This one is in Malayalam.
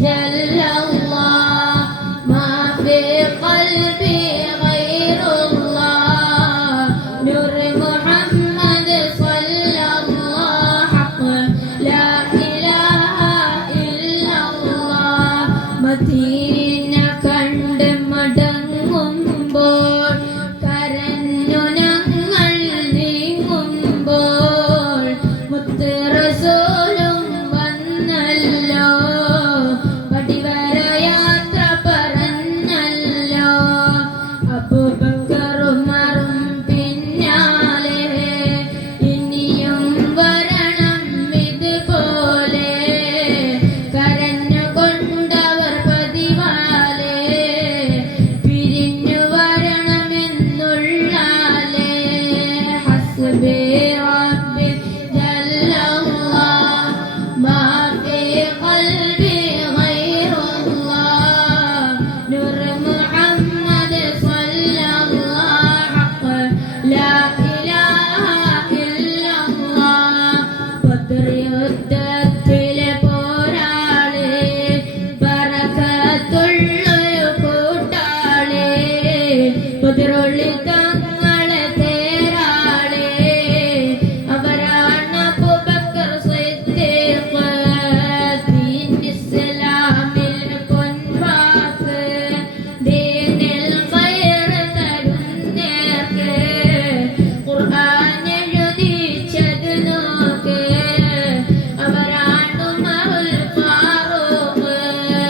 جل الله ما في قلبي غير الله نور محمد صلى الله حق لا إله إلا الله മദീന കണ്ട് മടങ്ങുമ്പോൾ കരഞ്ഞു ഞങ്ങൾ നീങ്ങുമ്പോൾ മുത്ത് റസൂലും വന്നല്ലോ പടിവര യാത്ര പറഞ്ഞല്ലോ അബൂബക്കർ ഉമറും പിന്നാലെ ഇനിയും വരണം ഇതുപോലെ കരഞ്ഞുകൊണ്ടവർ പതിവാലെ പിരിഞ്ഞു വരണമെന്നുള്ളാലെ ഹസ്ബി റബ്ബി ജല്ലല്ലാഹ് മാ ഫീ ഖൽബി